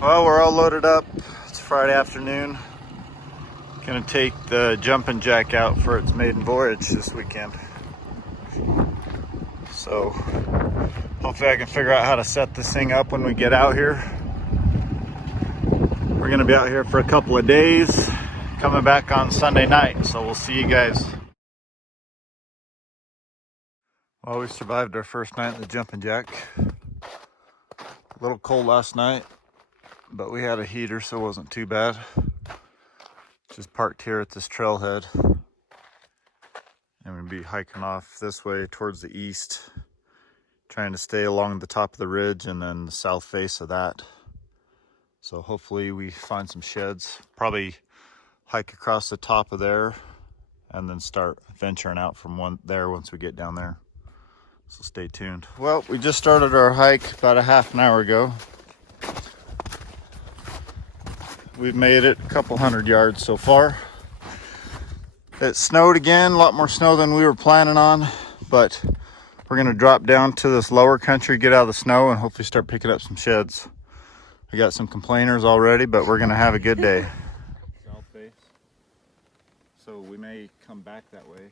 Well, we're all loaded up. It's Friday afternoon. Gonna take the jumping jack out for its maiden voyage this weekend. So hopefully I can figure out how to set this thing up when we get out here. We're gonna be out here for a couple of days, coming back on Sunday night. So we'll see you guys. Well, we survived our first night in the jumping jack. A little cold last night, but we had a heater, so it wasn't too bad. Just parked here at this trailhead. And we'll be hiking off this way towards the east, trying to stay along the top of the ridge and then the south face of that. So hopefully we find some sheds, probably hike across the top of there and then start venturing out from there once we get down there. So stay tuned. Well, we just started our hike about a half an hour ago. We've made it a couple hundred yards so far. It snowed again, a lot more snow than we were planning on, but we're gonna drop down to this lower country, get out of the snow, and hopefully start picking up some sheds. We got some complainers already, but we're gonna have a good day. South face. So we may come back that way.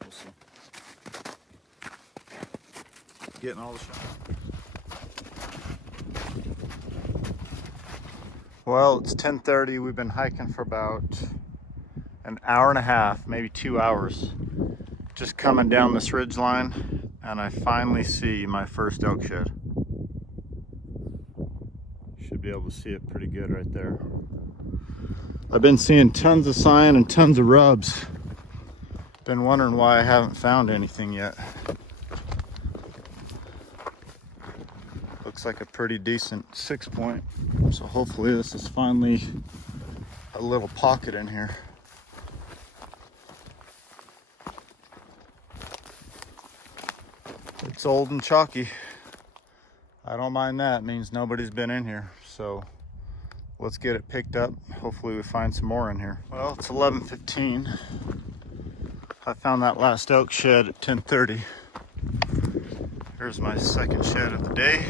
We'll see. Getting all the shots. Well, it's 10:30. We've been hiking for about an hour and a half, maybe 2 hours. Just coming down this ridge line, and I finally see my first elk shed. Should be able to see it pretty good right there. I've been seeing tons of sign and tons of rubs. Been wondering why I haven't found anything yet. Looks like a pretty decent 6-point. So hopefully this is finally a little pocket in here. It's old and chalky. I don't mind that. It means nobody's been in here. So let's get it picked up. Hopefully we find some more in here. Well, it's 11:15. I found that last elk shed at 10:30. Here's my second shed of the day.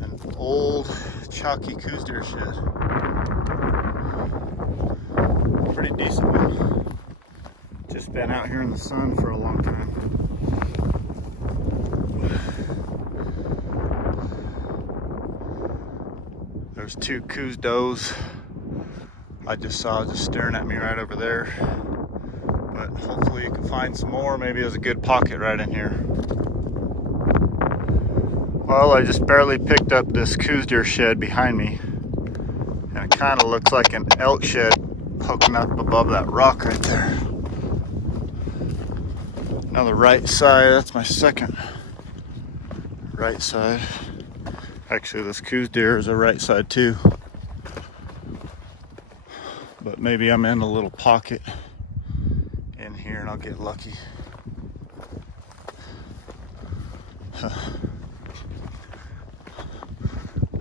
An old chalky coos deer shed. Pretty decent one. Just been out here in the sun for a long time. There's two coos does I just saw just staring at me right over there. But hopefully you can find some more. Maybe there's a good pocket right in here. Well, I just barely picked up this coos deer shed behind me. And it kind of looks like an elk shed poking up above that rock right there. Now the right side, that's my second right side. Actually, this coos deer is a right side too. But maybe I'm in a little pocket in here and I'll get lucky.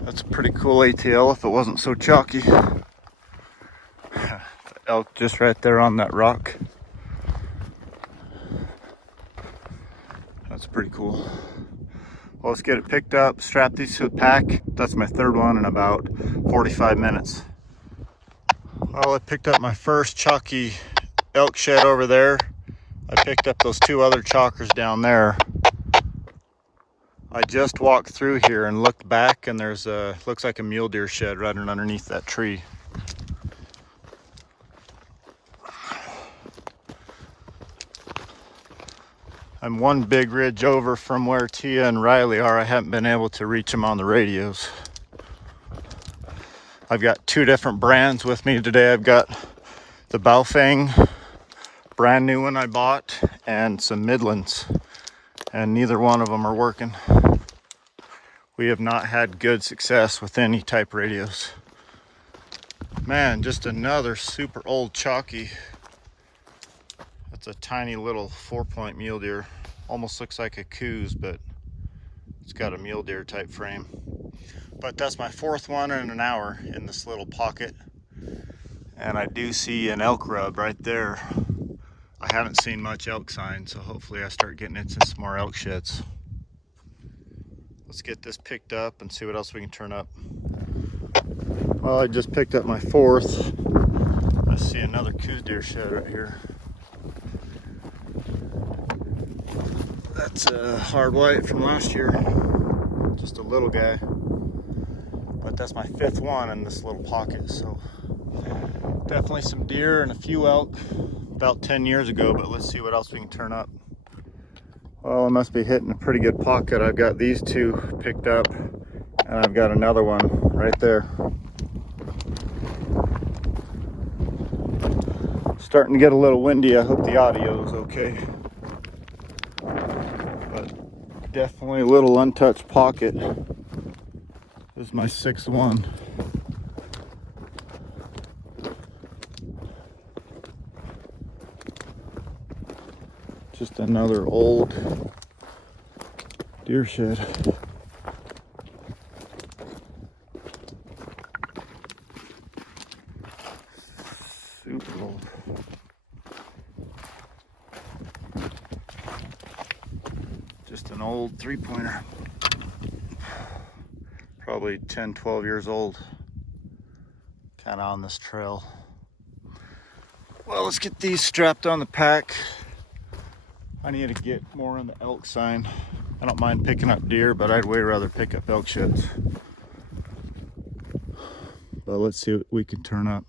That's a pretty cool ATL if it wasn't so chalky. The elk just right there on that rock. That's pretty cool. Well, let's get it picked up, strap these to the pack. That's my third one in about 45 minutes. Well, I picked up my first chalky elk shed over there. I picked up those two other chalkers down there. I just walked through here and looked back, and there's a, looks like a mule deer shed right underneath that tree. I'm one big ridge over from where Tia and Riley are. I haven't been able to reach them on the radios. I've got two different brands with me today. I've got the Baofeng, brand new one I bought, and some Midlands, and neither one of them are working. We have not had good success with any type radios. Man, just another super old chalky. That's a tiny little 4-point mule deer. Almost looks like a coos, but it's got a mule deer type frame. But that's my fourth one in an hour in this little pocket. And I do see an elk rub right there. I haven't seen much elk sign, so hopefully I start getting into some more elk sheds. Let's get this picked up and see what else we can turn up. Well, I just picked up my fourth. I see another coos deer shed right here. That's a hard white from last year. Just a little guy. But that's my fifth one in this little pocket, so definitely some deer and a few elk about 10 years ago, but let's see what else we can turn up. Well, I must be hitting a pretty good pocket. I've got these two picked up, and I've got another one right there. Starting to get a little windy. I hope the audio is okay. But definitely a little untouched pocket. This is my sixth one. Just another old deer shed. Super old. Just an old 3-pointer. Probably 10, 12 years old. Kind of on this trail. Well, let's get these strapped on the pack. I need to get more on the elk sign. I don't mind picking up deer, but I'd way rather pick up elk sheds. But let's see what we can turn up.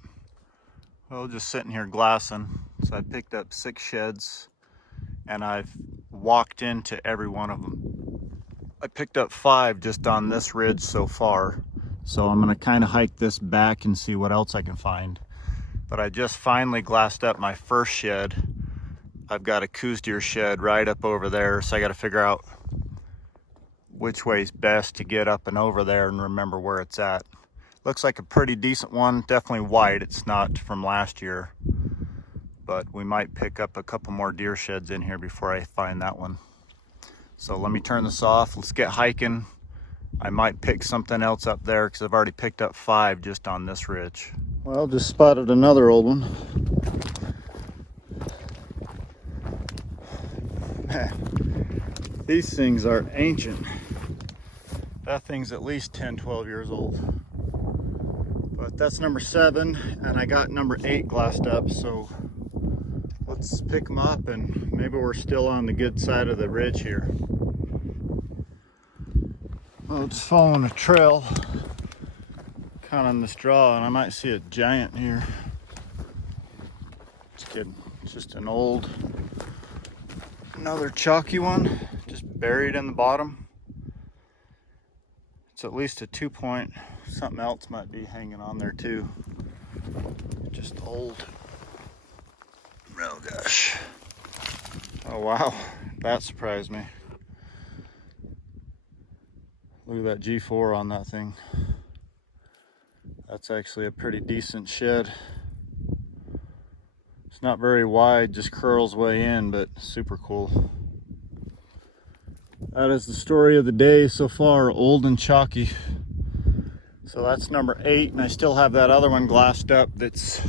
Well, just sitting here glassing. So I picked up 6 sheds and I've walked into every one of them. I picked up 5 just on this ridge so far. So I'm gonna kind of hike this back and see what else I can find. But I just finally glassed up my first shed. I've got a coos deer shed right up over there, so I got to figure out which way is best to get up and over there and remember where it's at. Looks like a pretty decent one, definitely white. It's not from last year, but we might pick up a couple more deer sheds in here before I find that one. So let me turn this off. Let's get hiking. I might pick something else up there because I've already picked up 5 just on this ridge. Well, just spotted another old one. These things are ancient. That thing's at least 10, 12 years old. But that's number 7, and I got number 8 glassed up, so let's pick them up and maybe we're still on the good side of the ridge here. Well, it's following a trail kind of in this draw, and I might see a giant here. Just kidding. It's just an old, another chalky one, just buried in the bottom. It's at least a 2-point. Something else might be hanging on there too. Just old. Oh gosh. Oh wow, that surprised me. Look at that G4 on that thing. That's actually a pretty decent shed. It's not very wide, just curls way in, but super cool. That is the story of the day so far, old and chalky. So that's number 8, and I still have that other one glassed up that's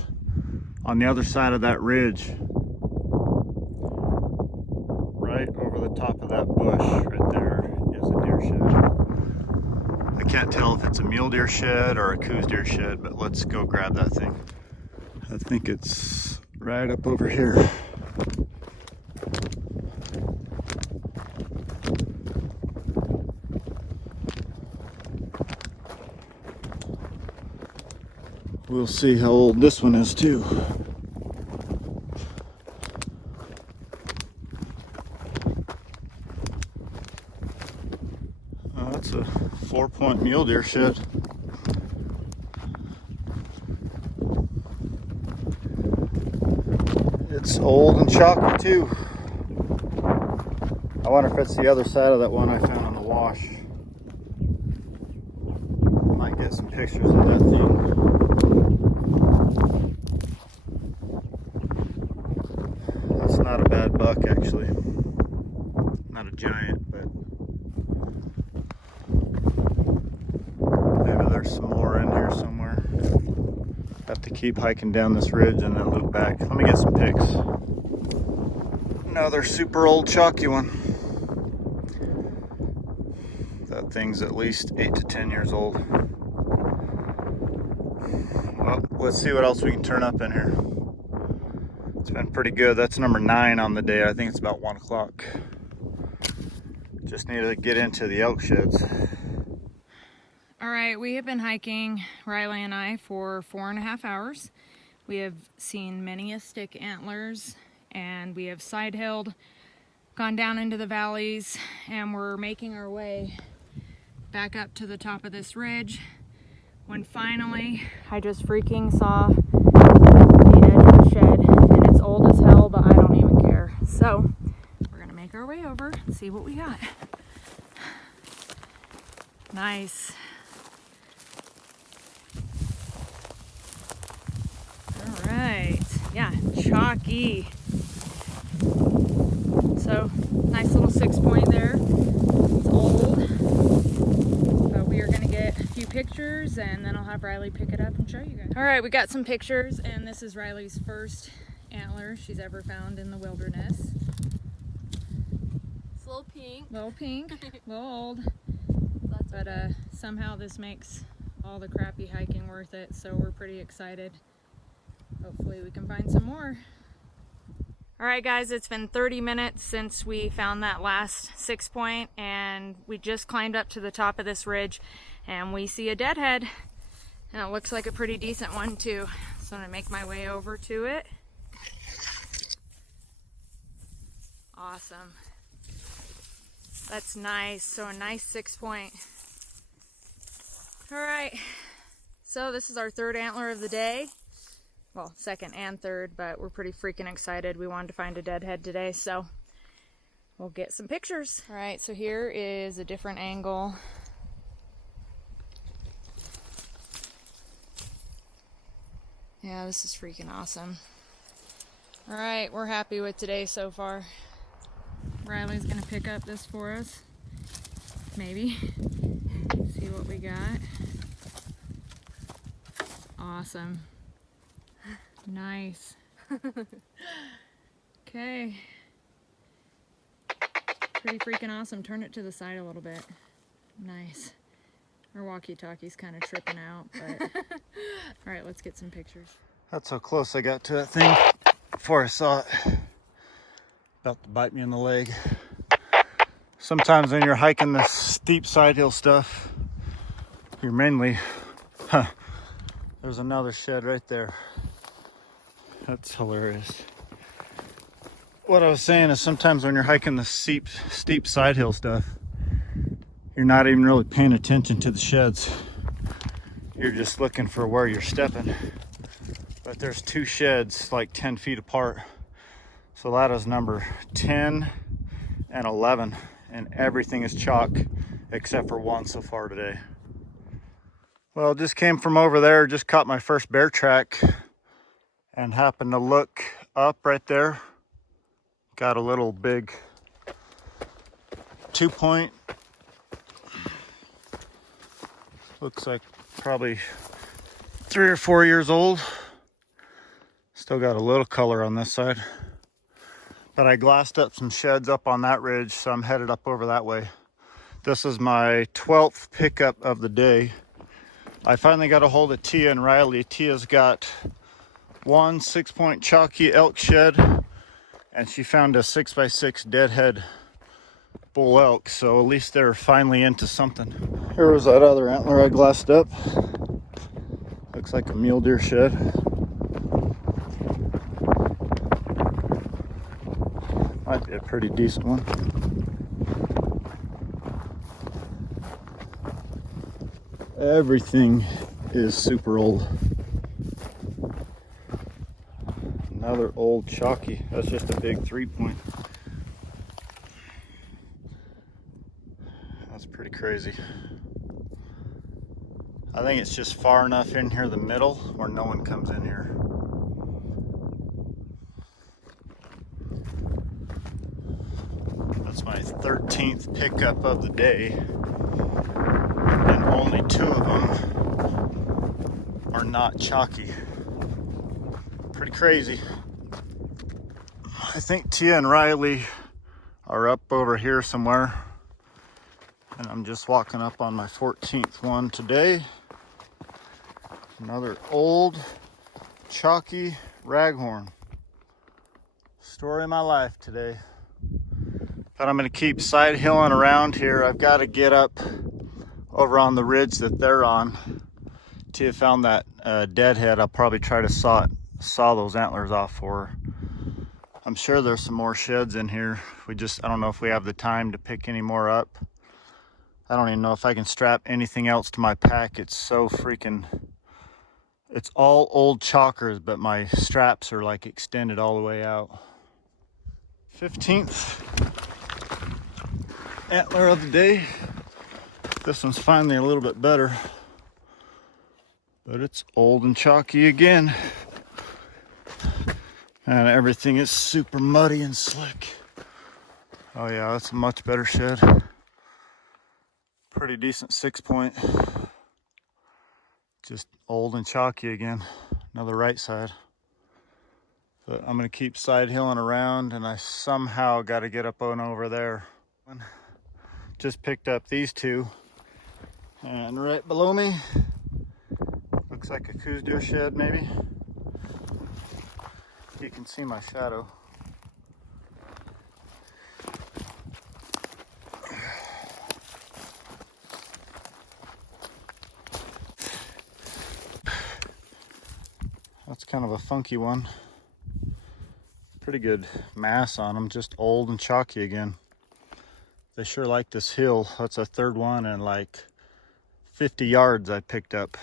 on the other side of that ridge. Right over the top of that bush right there is a deer shed. I can't tell if it's a mule deer shed or a coos deer shed, but let's go grab that thing. I think it's right up over here. We'll see how old this one is too. That's a 4-point mule deer shed. It's old and chalky too. I wonder if it's the other side of that one I found on the wash. Might get some pictures of that thing. That's not a bad buck actually. Not a giant, but maybe there's some more in here somewhere. Have to keep hiking down this ridge and then loop back. Let me get some pics. Another super old chalky one. That thing's at least 8 to 10 years old. Well, let's see what else we can turn up in here. It's been pretty good. That's number 9 on the day. I think it's about 1 o'clock. Just need to get into the elk sheds. All right, we have been hiking, Riley and I, for 4.5 hours. We have seen many a stick antlers, and we have side-hilled, gone down into the valleys, and we're making our way back up to the top of this ridge, when finally I just freaking saw the edge of a shed, and it's old as hell, but I don't even care. So we're gonna make our way over and see what we got. Nice. All right, yeah, chalky. So nice little 6-point there. It's old, but we are gonna get a few pictures and then I'll have Riley pick it up and show you guys. All right, we got some pictures, and this is Riley's first antler she's ever found in the wilderness. It's a little pink. Little pink, little old, but somehow this makes all the crappy hiking worth it, so we're pretty excited. Hopefully we can find some more. All right guys, it's been 30 minutes since we found that last 6-point, and we just climbed up to the top of this ridge and we see a deadhead, and it looks like a pretty decent one too. So I'm gonna make my way over to it. Awesome. That's nice. So a nice 6-point. All right, so this is our 3rd antler of the day. Well, 2nd and 3rd, but we're pretty freaking excited. We wanted to find a deadhead today, so we'll get some pictures. All right, so here is a different angle. Yeah, this is freaking awesome. All right, we're happy with today so far. Riley's gonna pick up this for us. Maybe. See what we got. Awesome. Nice. Okay. Pretty freaking awesome. Turn it to the side a little bit. Nice. Our walkie-talkie's kind of tripping out, but all right, let's get some pictures. That's how close I got to that thing before I saw it. About to bite me in the leg. Sometimes when you're hiking this steep side hill stuff, you're mainly, there's another shed right there. That's hilarious. What I was saying is sometimes when you're hiking the steep side hill stuff, you're not even really paying attention to the sheds. You're just looking for where you're stepping. But there's 2 sheds like 10 feet apart. So that is number 10 and 11. And everything is chalk except for 1 so far today. Well, just came from over there, just caught my first bear track and happened to look up right there. Got a little big 2-point. Looks like probably 3 or 4 years old. Still got a little color on this side. But I glassed up some sheds up on that ridge, so I'm headed up over that way. This is my 12th pickup of the day. I finally got a hold of Tia and Riley. Tia's got 1 6-point chalky elk shed, and she found a 6x6 deadhead bull elk, so at least they're finally into something. Here was that other antler I glassed up. Looks like a mule deer shed. Might be a pretty decent one. Everything is super old. Another old chalky. That's just a big 3-point. That's pretty crazy. I think it's just far enough in here the middle where no one comes in here. That's my 13th pickup of the day, and only 2 of them are not chalky. Pretty crazy. I think Tia and Riley are up over here somewhere. And I'm just walking up on my 14th one today. Another old chalky raghorn. Story of my life today. But I'm going to keep side hilling around here. I've got to get up over on the ridge that they're on. Till I found that deadhead, I'll probably try to saw those antlers off for her. I'm sure there's some more sheds in here. I don't know if we have the time to pick any more up. I don't even know if I can strap anything else to my pack. It's so freaking, it's all old chalkers, but my straps are like extended all the way out. 15th antler of the day. This one's finally a little bit better, but it's old and chalky again. And everything is super muddy and slick. Oh yeah, that's a much better shed. Pretty decent 6-point. Just old and chalky again. Another right side. But I'm gonna keep side hilling around, and I somehow got to get up on over there. Just picked up these two, and right below me looks like a coos deer shed maybe. You can see my shadow. That's kind of a funky one. Pretty good mass on them, just old and chalky again. They sure like this hill. That's a third one and like 50 yards I picked up.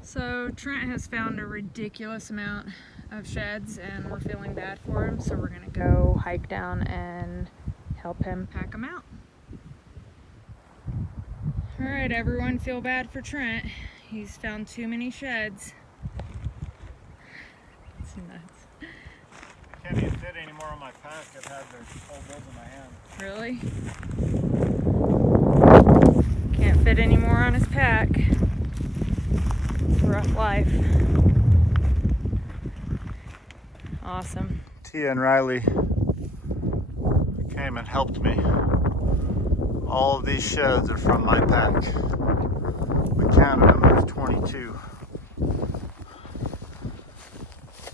So Trent has found a ridiculous amount of sheds and we're feeling bad for him, so we're gonna go hike down and help him pack them out. Alright everyone, feel bad for Trent. He's found too many sheds. It's nuts. Can't even fit anymore on my pack. I've had their whole bills in my hand. Really? Can't fit any more on his pack. It's a rough life. Awesome. Tia and Riley came and helped me. All of these sheds are from my pack. We counted them, there's 22.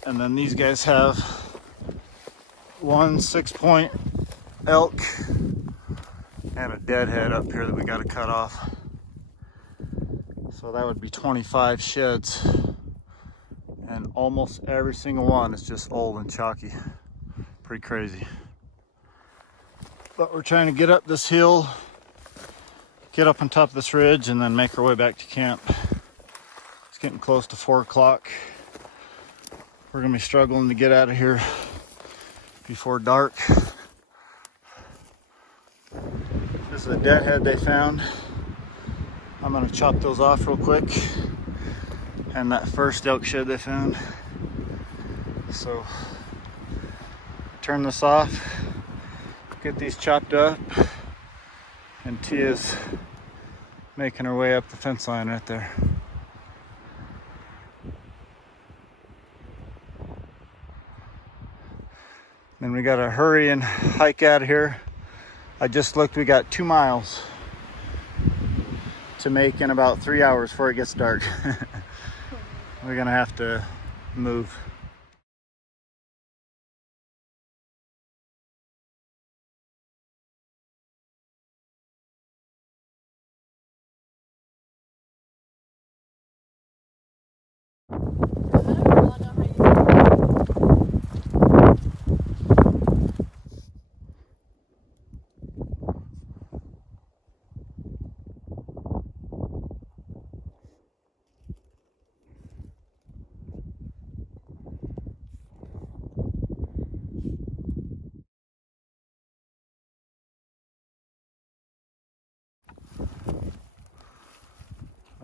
And then these guys have one 6-point elk and a deadhead up here that we got to cut off. So that would be 25 sheds. And almost every single one is just old and chalky. Pretty crazy. But we're trying to get up this hill, get up on top of this ridge, and then make our way back to camp. It's getting close to 4 o'clock. We're gonna be struggling to get out of here before dark. This is a deadhead they found. I'm gonna chop those off real quick. And that first elk shed they found. So, turn this off. Get these chopped up, and Tia's making her way up the fence line right there. Then we gotta hurry and hike out of here. I just looked, we got 2 miles to make in about 3 hours before it gets dark. We're gonna have to move.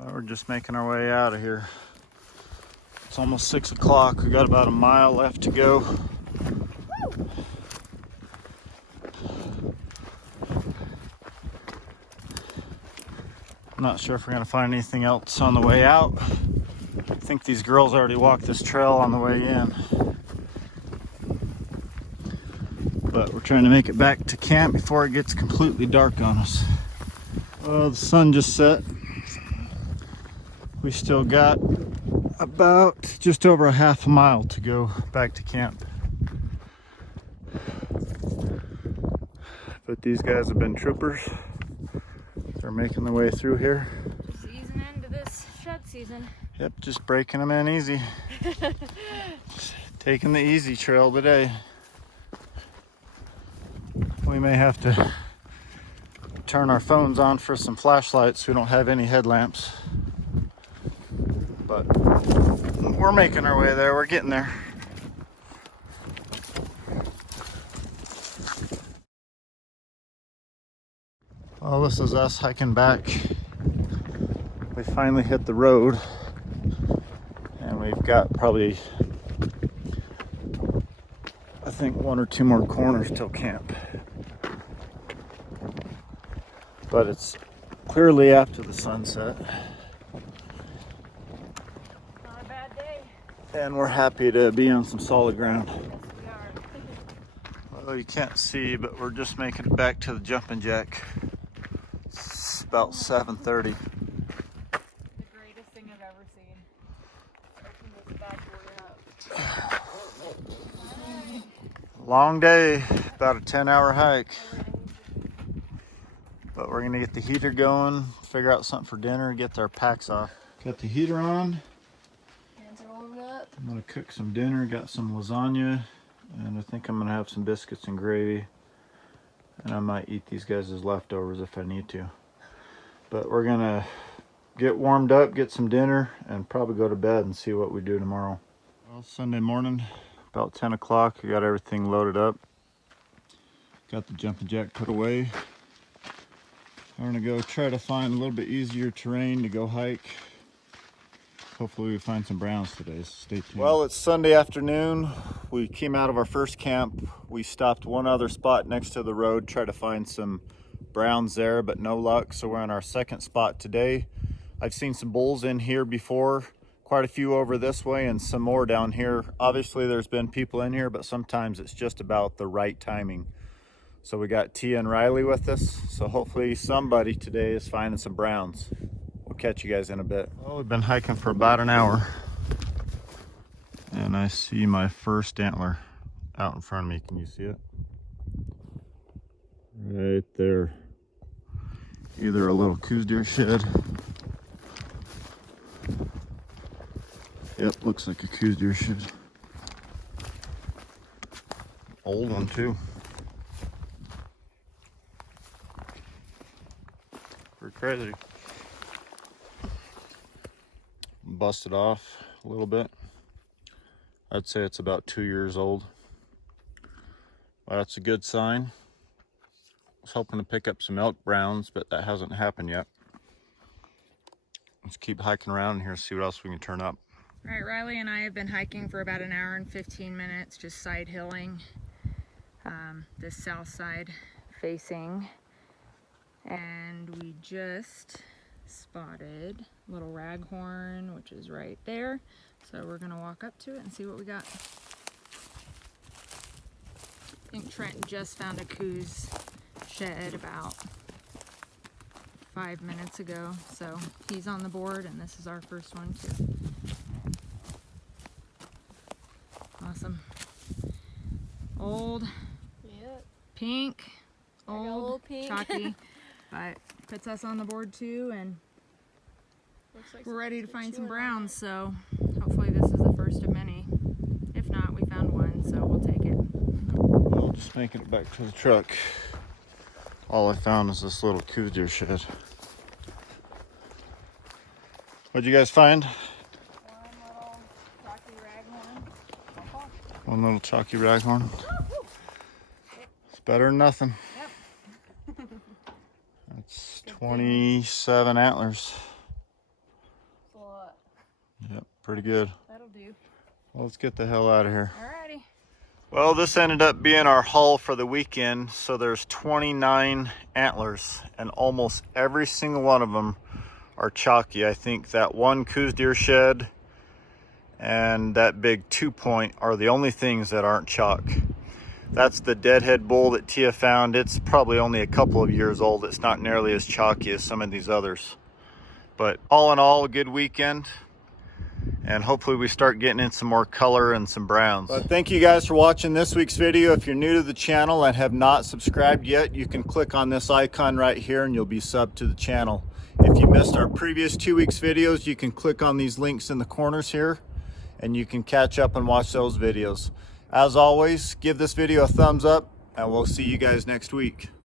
We're just making our way out of here. It's almost 6 o'clock. We got about a mile left to go. I'm not sure if we're gonna find anything else on the way out. I think these girls already walked this trail on the way in. but we're trying to make it back to camp before it gets completely dark on us. Well, the sun just set. We still got about just over a half a mile to go back to camp. But these guys have been troopers. They're making their way through here. Just easing into this shed season. Yep, just breaking them in easy. Taking the easy trail today. We may have to turn our phones on for some flashlights. We don't have any headlamps. But we're making our way there. We're getting there. Well, this is us hiking back. We finally hit the road, and we've got probably, I think, 1 or 2 more corners till camp. But it's clearly after the sunset. Not a bad day. And we're happy to be on some solid ground. Yes, we are. Well, you can't see, but we're just making it back to the jumping jack. It's about 7:30. The greatest thing I've ever seen. Open this back door up. Long day, about a 10-hour hike. But we're gonna get the heater going, figure out something for dinner, get our packs off. Got the heater on. Hands are warming up. I'm gonna cook some dinner, got some lasagna, and I think I'm gonna have some biscuits and gravy. And I might eat these guys as leftovers if I need to. But we're gonna get warmed up, get some dinner, and probably go to bed and see what we do tomorrow. Well, Sunday morning, about 10 o'clock, I got everything loaded up. Got the jumping jack put away. I'm gonna go try to find a little bit easier terrain to go hike. Hopefully we find some browns today, so stay tuned. Well, it's Sunday afternoon. We came out of our first camp. We stopped one other spot next to the road, tried to find some browns there, but no luck. So we're on our second spot today. I've seen some bulls in here before, quite a few over this way and some more down here. Obviously there's been people in here, but sometimes it's just about the right timing. So we got Tia and Riley with us. So hopefully somebody today is finding some browns. We'll catch you guys in a bit. Well, we've been hiking for about an hour. And I see my first antler out in front of me. Can you see it? Right there. Either a little coos deer shed. Yep, looks like a coos deer shed. Old one too. Pretty crazy. Busted off a little bit. I'd say it's about 2 years old. Well, that's a good sign. I was hoping to pick up some elk browns, but that hasn't happened yet. Let's keep hiking around here and see what else we can turn up. All right, Riley and I have been hiking for about an hour and 15 minutes, just side hilling this south side facing. And we just spotted little raghorn, which is right there. So we're gonna walk up to it and see what we got. I think Trent just found a coos shed about 5 minutes ago. So he's on the board and this is our first one too. Awesome. Old, Yep. pink, I got a little old, pink. chalky, but puts us on the board too, and Looks like we're ready to something's find some chewing on browns, so hopefully this is the first of many. If not, we found one, so we'll take it. Well, just making it back to the truck. All I found is this little coos deer shed. What'd you guys find? One little chalky raghorn. One little chalky raghorn. It's better than nothing. Yep. That's 27 antlers. That's a lot. Yep, pretty good. That'll do. Well, let's get the hell out of here. Alrighty. Well, this ended up being our haul for the weekend. So there's 29 antlers and almost every single one of them are chalky. I think that one coos deer shed and that big 2-point are the only things that aren't chalk. That's the deadhead bull that Tia found. It's probably only a couple of years old. It's not nearly as chalky as some of these others. But all in all, a good weekend. And hopefully we start getting in some more color and some browns. But thank you guys for watching this week's video. If you're new to the channel and have not subscribed yet, you can click on this icon right here and you'll be subbed to the channel. If you missed our previous 2 weeks videos, you can click on these links in the corners here and you can catch up and watch those videos. As always, give this video a thumbs up and we'll see you guys next week.